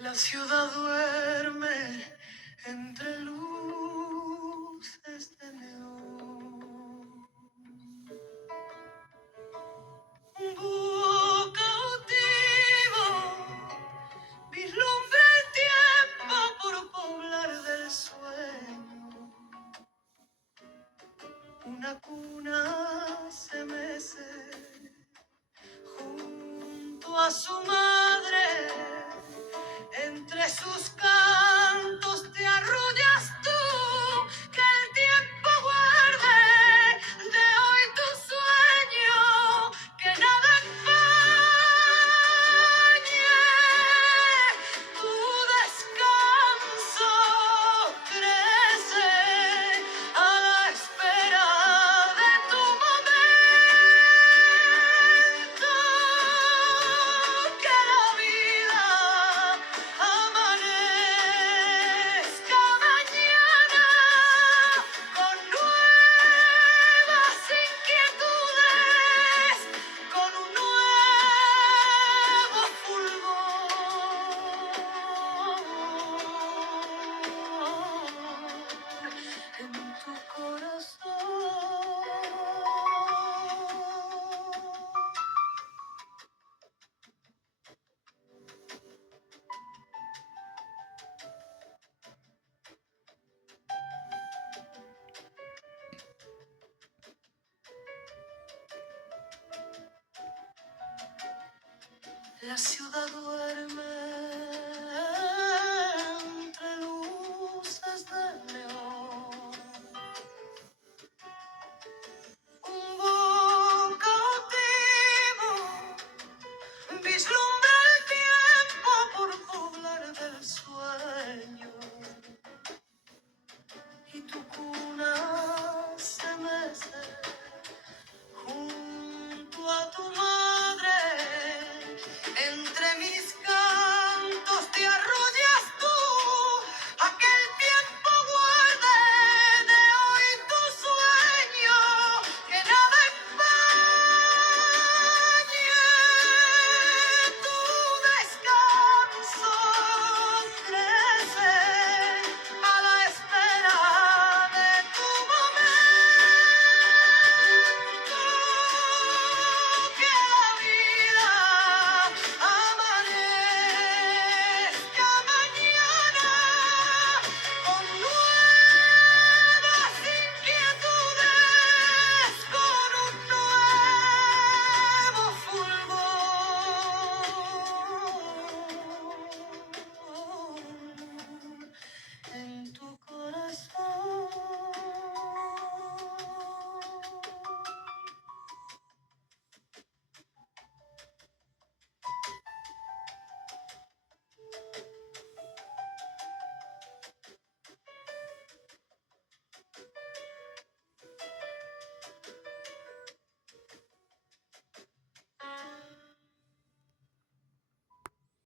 La ciudad duerme entre luces de neón. Un búho cautivo vislumbra el tiempo por poblar del sueño. Una cuna se mece junto a su madre. Entre sus cantos te arrullas tú, que el tiempo guarde de hoy tu sueño, que nada empañe tu descanso. Crece a la espera de tu momento, que la vida amanezca mañana con nuevas inquietudes, con un nuevo fulgor en tu corazón. La ciudad duerme